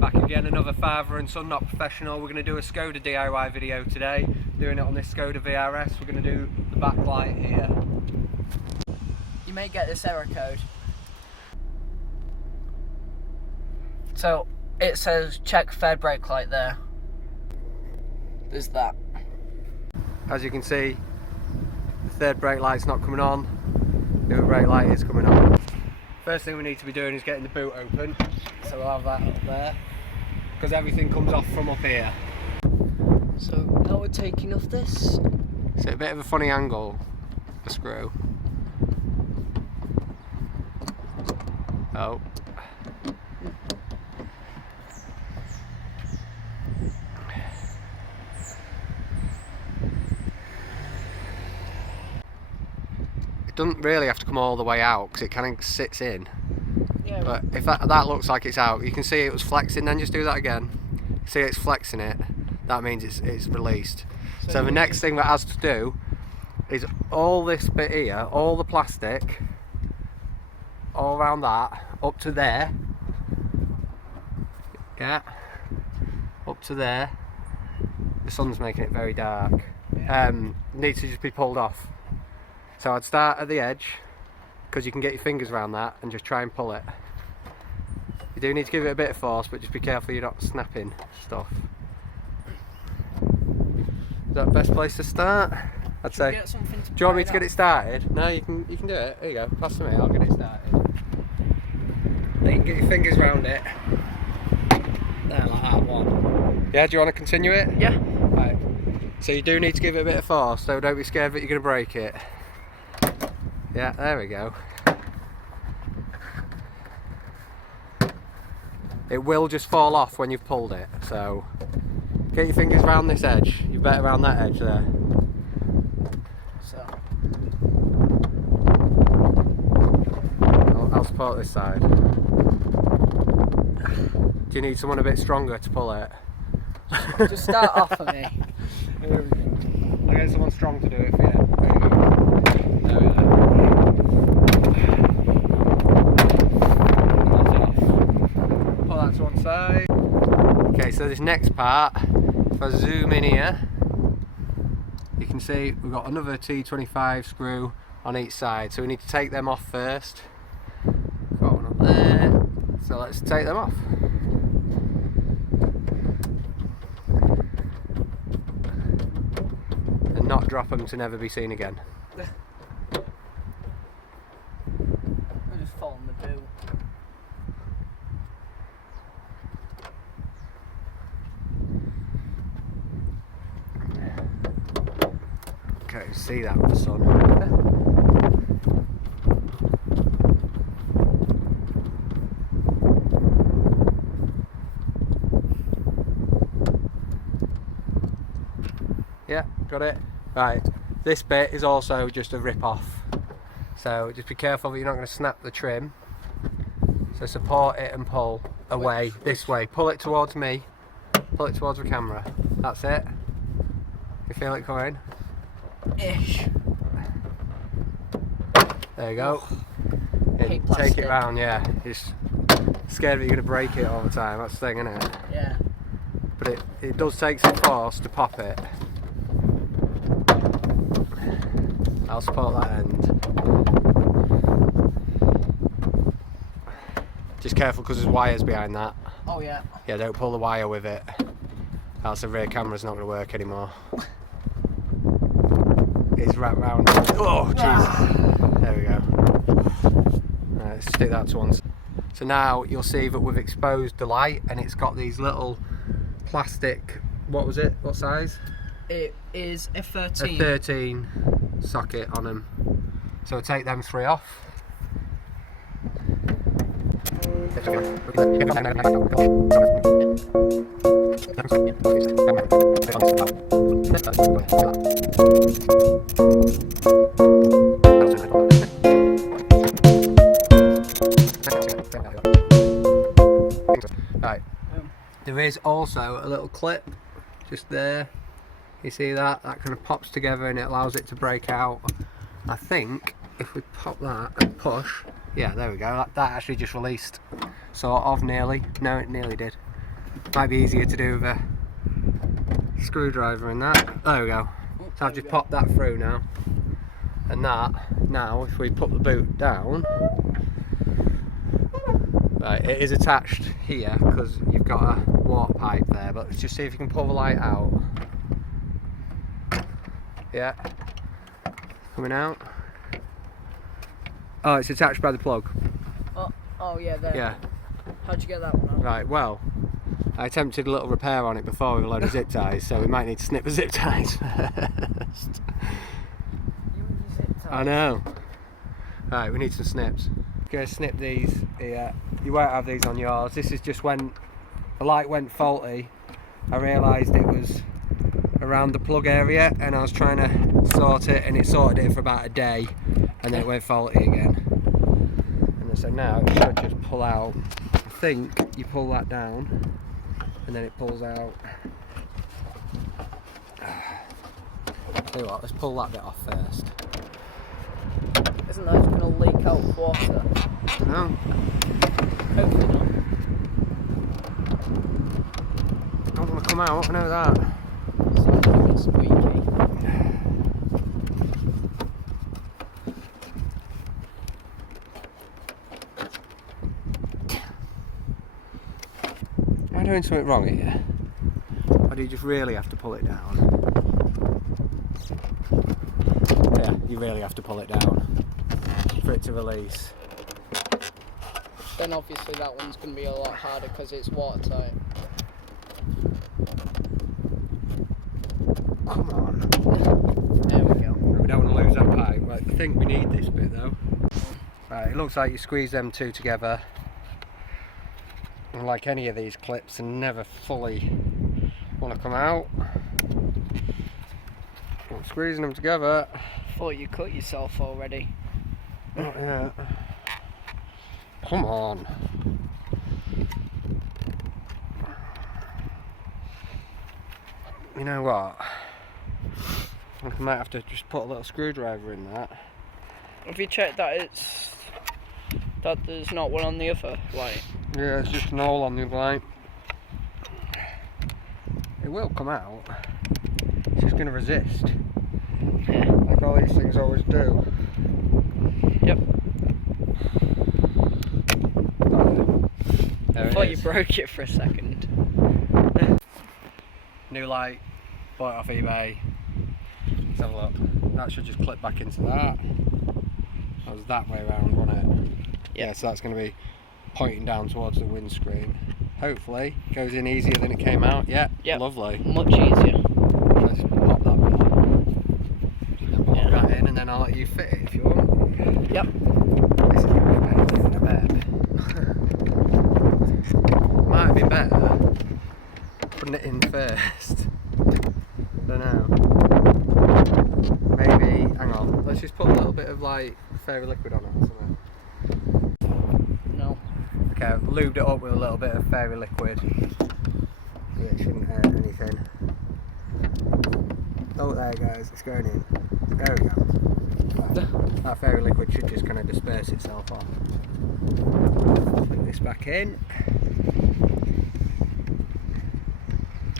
Back again, another father and son, not professional. We're going to do a Skoda DIY video today. Doing it on this Skoda VRS. We're going to do the backlight here. You may get this error code. So it says check third brake light there. There's that. As you can see, the third brake light's not coming on. The other brake light is coming on. First thing we need to be doing is getting the boot open. So we'll have that up there, because everything comes off from up here. So now we're taking off this. It's a bit of a funny angle, the screw. Oh. It doesn't really have to come all the way out because it kind of sits in. Yeah. But if that looks like it's out, you can see it was flexing, then just do that again. See it's flexing it, that means it's released. So the next thing that has to do is all this bit here, all the plastic, all around that, up to there. Yeah, up to there. The sun's making it very dark. Needs to just be pulled off. So I'd start at the edge, because you can get your fingers around that and just try and pull it. You do need to give it a bit of force, but just be careful you're not snapping stuff. Is that the best place to start? I'd say. Do you want me to get it started? No, you can do it. There you go. Pass to me. I'll get it started. Then you can get your fingers around it. There, like that one. Yeah. Do you want to continue it? Yeah. Right. So you do need to give it a bit of force. So don't be scared that you're going to break it. Yeah. There we go. It will just fall off when you've pulled it. So get your fingers around this edge. You better around that edge there. I'll support this side. Do you need someone a bit stronger to pull it? Just start off for me. There we go. I'll get someone strong to do it for you. There we go. There we go. That's off. Pull that to one side. Okay, so this next part, if I zoom in here, you can see we've got another T25 screw on each side. So we need to take them off first. Got one up there. So let's take them off. And not drop them to never be seen again. I'll just fall in the boot. Okay, see that with the sun. Yeah, got it. Right, this bit is also just a rip off. So just be careful that you're not going to snap the trim. So support it and pull away this way. Pull it towards me. Pull it towards the camera. That's it. You feel it coming? Ish. There you go. Hate Take it plastic. round, yeah. You're just scared that you're going to break it all the time. That's the thing, isn't it? Yeah. But it does take some force to pop it. I'll support that end. Just careful because there's wires behind that. Oh yeah. Yeah, don't pull the wire with it. Else the rear camera's not going to work anymore. It's wrapped round. Oh, Jesus. There we go. Right, let's stick that to one side. So now you'll see that we've exposed the light and it's got these little plastic, what was it? What size? It is a 13. A 13 socket on them. So we'll take them 3 off. Right. There is also a little clip just there. You see that? That kind of pops together and it allows it to break out. I think if we pop that and push, yeah, there we go. That actually just released, sort of, nearly. No, it nearly did. Might be easier to do with a screwdriver in that. There we go. So I've just popped that through now. And that, now, if we put the boot down, right, it is attached here because you've got a water pipe there, but let's just see if you can pull the light out. Yeah, coming out. Oh, it's attached by the plug. Oh yeah, there. Yeah. How'd you get that one out? Right, well, I attempted a little repair on it before with a load of zip ties, so we might need to snip the zip ties first. I know. Right, we need some snips. Gonna snip these here. You won't have these on yours. This is just when the light went faulty. I realised it was around the plug area and I was trying to sort it, and it sorted it for about a day and then it went faulty again. And so now it should just pull out. I think you pull that down and then it pulls out. Tell you what, let's pull that bit off first. Isn't that going to leak out water? No. Hopefully not. Don't want to come out, I know that. Sounds like it's squeaky. Am I doing something wrong here? Or do you just really have to pull it down? Yeah, you really have to pull it down for it to release. Then obviously that one's going to be a lot harder because it's watertight. Come on. There we go. We don't want to lose that pipe. Right, I think we need this bit though. Right, it looks like you squeeze them two together. And like any of these clips, and never fully want to come out. I'm squeezing them together. Thought you cut yourself already. Not yet. Come on. You know what? I might have to just put a little screwdriver in that. Have you checked that there's not one on the other light? Yeah, it's just an hole on the light. It will come out. It's just going to resist. Yeah. Like all these things always do. Yep. There I thought you broke it for a second. New light, bought it off eBay. Let's have a look. That should just clip back into that. That was that way around, wasn't it? Yeah, so that's going to be pointing down towards the windscreen. Hopefully, goes in easier than it came out. Yeah, yep. Lovely. Much easier. Let's pop that bit on. And then pop that in, and then I'll let you fit it if you want. Yep. This is going to be better than a bed. Might be better putting it in first. I don't know. Maybe, hang on, let's just put a little bit of like fairy liquid on it or something. No. Okay, I've lubed it up with a little bit of fairy liquid. Yeah, it shouldn't hurt anything. Oh, there it goes, it's going in. There we go. Right. That fairy liquid should just kind of disperse itself off. Put this back in.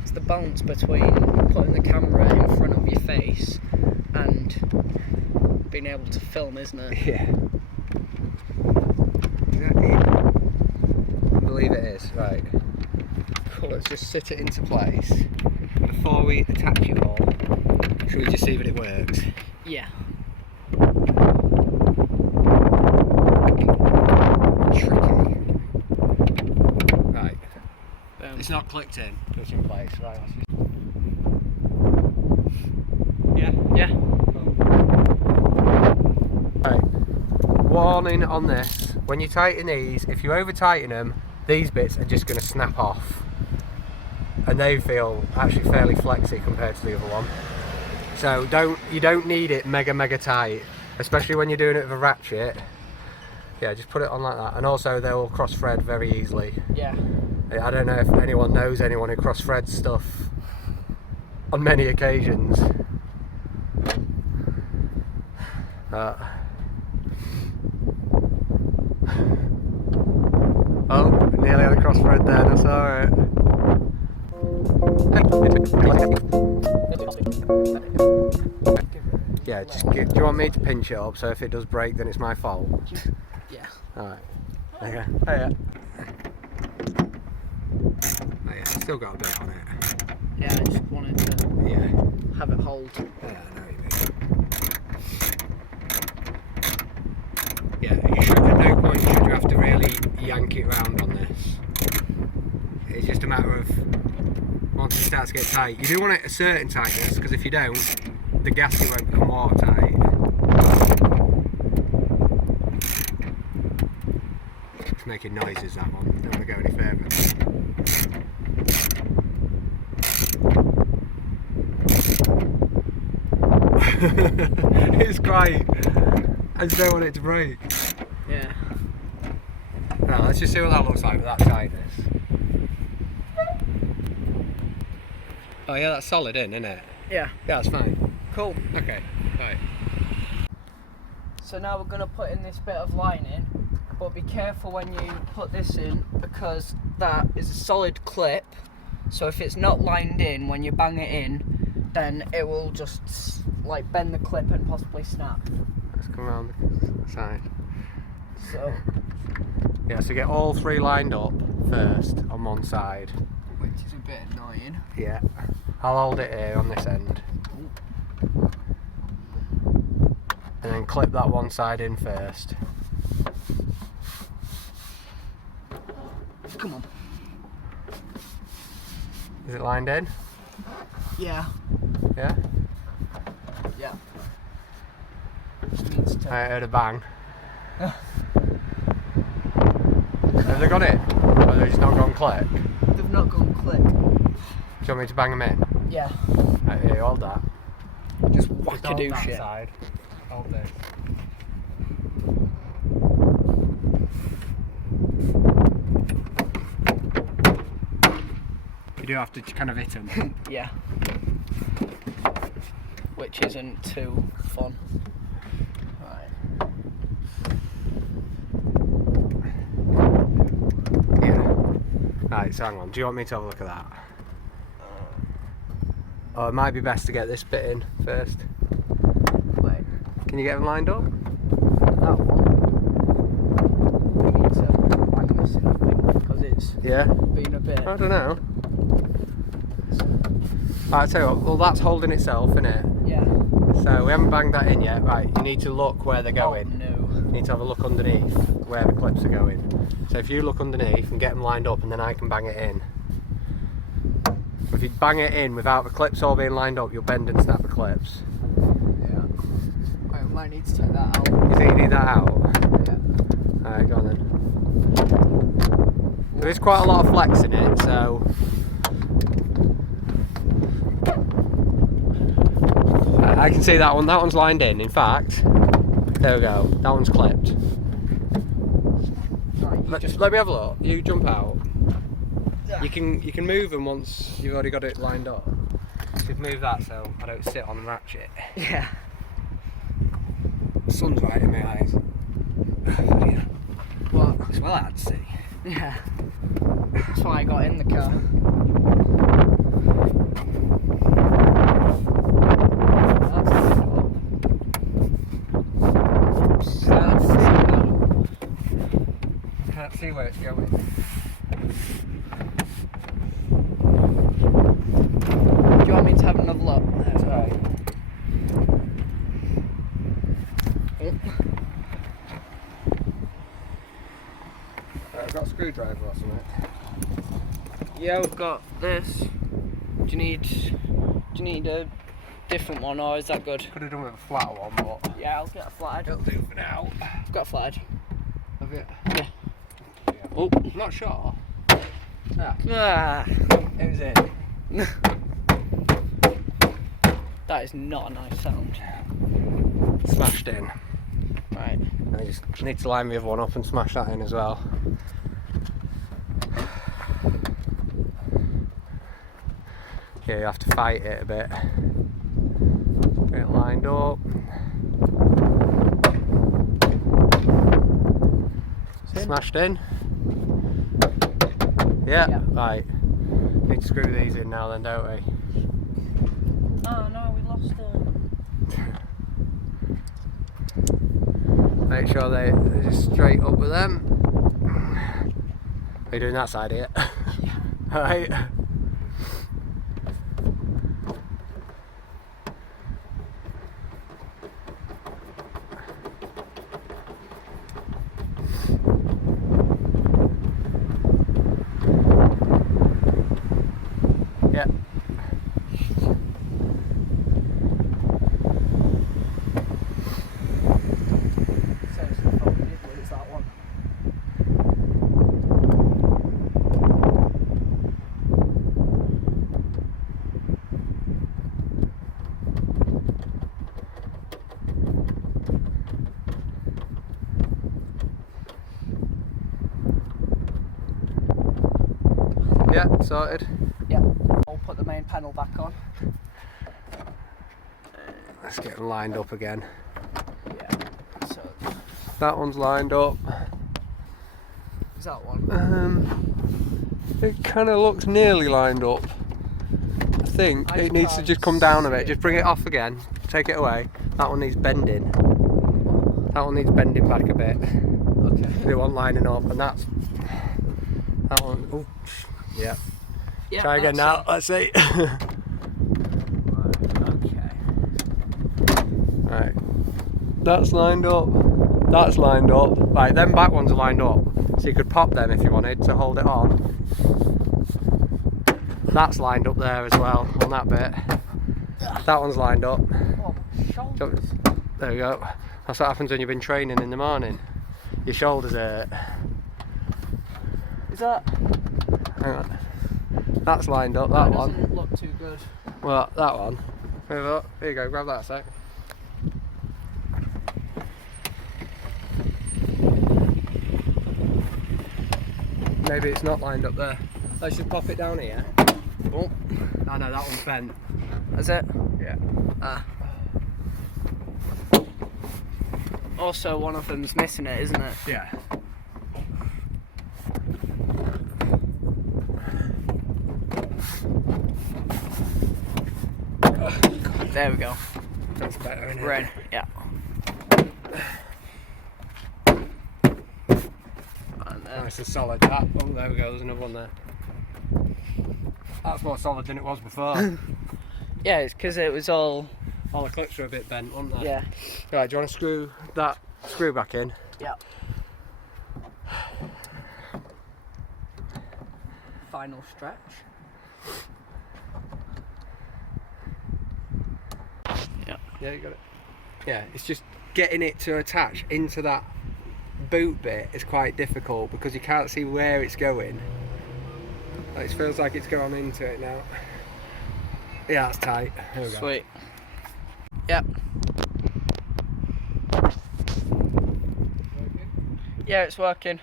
It's the balance between putting the camera in front of your face and being able to film, isn't it? Yeah. I believe it is. Right. Cool. Let's just sit it into place. Before we attach it all, should we just see that it works? Yeah. Tricky. Right. It's not clicked in. It's in place. Right. Let's just... Yeah. Yeah. Right. Warning on this: when you tighten these, if you over tighten them, these bits are just going to snap off, and they feel actually fairly flexy compared to the other one. So you don't need it mega tight, especially when you're doing it with a ratchet. Yeah, just put it on like that, and also they'll cross thread very easily. Yeah. I don't know if anyone knows anyone who cross threads stuff on many occasions. Oh, nearly had a crossbred then, I saw it. Yeah, do you want me to pinch it up so if it does break then it's my fault? Yeah. Alright. Okay. Oh yeah. Oh yeah, still got a bit on it. Yeah, I just wanted to have it hold. Yeah, I know what you mean. Yeah, you should, at no point should you have to really yank it round on this. It's just a matter of once it starts to get tight. You do want it a certain tightness because if you don't, the gasket won't become watertight. It's making noises, that one. Don't want to go any further. It's great. I just don't want it to break. Yeah. Now let's just see what that looks like with that tightness. Oh yeah, that's solid in, isn't it? Yeah. Yeah, that's fine. Cool. Okay, right. So now we're going to put in this bit of lining, but be careful when you put this in because that is a solid clip. So if it's not lined in when you bang it in, then it will just like bend the clip and possibly snap. Let's come around the side. So yeah, so get all three lined up first on one side. which is a bit annoying. Yeah. I'll hold it here on this end. And then clip that one side in first. Come on. Is it lined in? Yeah. Yeah? Yeah. Just needs to. I heard a bang. Have they got it? Or they've just not gone click? They've not gone click. Do you want me to bang them in? Yeah. Right, here, hold that. Just Just hold wackadoo that shit. side. Hold this. You do have to kind of hit them. Yeah. Which isn't too fun. Right. Yeah. Right, so hang on. Do you want me to have a look at that? Oh, it might be best to get this bit in first. Wait. Can you get them lined up? That one. We need to line this in, I think, because it's Yeah. been a bit. I don't know. Right, I tell you what, well that's holding itself, innit? Yeah. So we haven't banged that in yet. Right, you need to look where they're going. Oh, no. You need to have a look underneath where the clips are going. So if you look underneath and get them lined up and then I can bang it in. If you bang it in without the clips all being lined up, you'll bend and snap the clips. Yeah. Wait, we might need to take that out. You think you need that out? Yeah. Alright, go on then. There is quite a lot of flex in it, so... I can see that one. That one's lined in. In fact, there we go. That one's clipped. Right, Let me have a look. You jump out. Yeah. You can move them once you've already got it lined up. Just move that so I don't sit on the ratchet. Yeah. The sun's right in my eyes. What? It's well hard to see. Yeah. That's why I got in the car. Can't see where it's going. Do you want me to have another look? That's right. I've got a screwdriver or something. Yeah, we've got this. Do you need a different one, or is that good? Could have done with a flatter one, but Yeah, I'll get a flathead. it'll do for now. I've got a flathead. Have you? Yeah. Oh, I'm not sure. Ah, It was in. that is not a nice sound. Smashed in. Right. I just need to line the other one up and smash that in as well. Yeah, you have to fight it a bit. Get it lined up. Smashed in. Yeah. Right. Need to screw these in now then, don't we? Oh no, we lost them. Make sure they're just straight up with them. Are you doing that side here? Yeah. Right. Yeah. Seriously, probably did lose that one. Yeah, sorted. Yeah. I'll put the main panel back on. Let's get them lined up again. Yeah. So That one's lined up. is that one? It kind of looks nearly lined up. I think I it needs to can't just come down a see bit. it. Just bring it off again. Take it away. That one needs bending. That one needs bending back a bit. Okay. They want lining up, and that's that one. Oh, yeah. Yeah, Try again that's now. Let's see. it. Okay. Right. That's lined up. That's lined up. Right, them back ones are lined up. So you could pop them if you wanted to hold it on. That's lined up there as well on that bit. That one's lined up. Oh, shoulders. There we go. That's what happens when you've been training in the morning. Your shoulders hurt. Is that? Hang on. That's lined up, that one. Doesn't look too good. Well, that one. Move up. Here you go, grab that a sec. Maybe it's not lined up there. Let's just pop it down here. Oh, I know that one's bent. Is it? Yeah. Ah. Also, one of them's missing it, isn't it? Yeah. There we go. That's better, isn't it? Red. Yeah. And Nice and solid that. Oh, there we go, there's another one there. That's more solid than it was before. yeah, it's because it was all. All the clips were a bit bent, weren't they? Yeah. Right, do you want to screw that screw back in? Yeah. Final stretch. Yeah. Yeah, you got it. Yeah, it's just getting it to attach into that boot bit is quite difficult because you can't see where it's going. It feels like it's going into it now. Yeah, that's tight. There we go. Sweet. Yep. Yeah, it's working.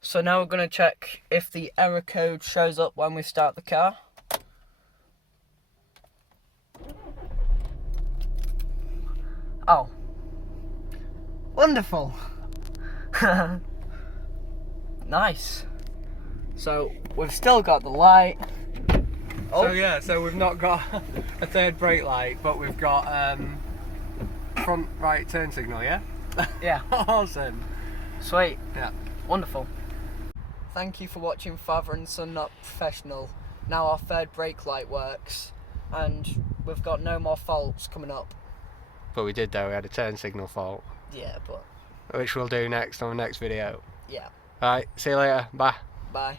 So now we're going to check if the error code shows up when we start the car. Oh. Wonderful. Nice. So we've still got the light. Oh. So yeah, so we've not got a third brake light, but we've got front right turn signal, yeah? Yeah. Awesome. Sweet. Yeah. Wonderful. Thank you for watching Father and Son Not Professional. Now our third brake light works and we've got no more faults coming up. But we did though, we had a turn signal fault. Yeah, but Which we'll do next on the next video. yeah. Right, see you later, bye. Bye.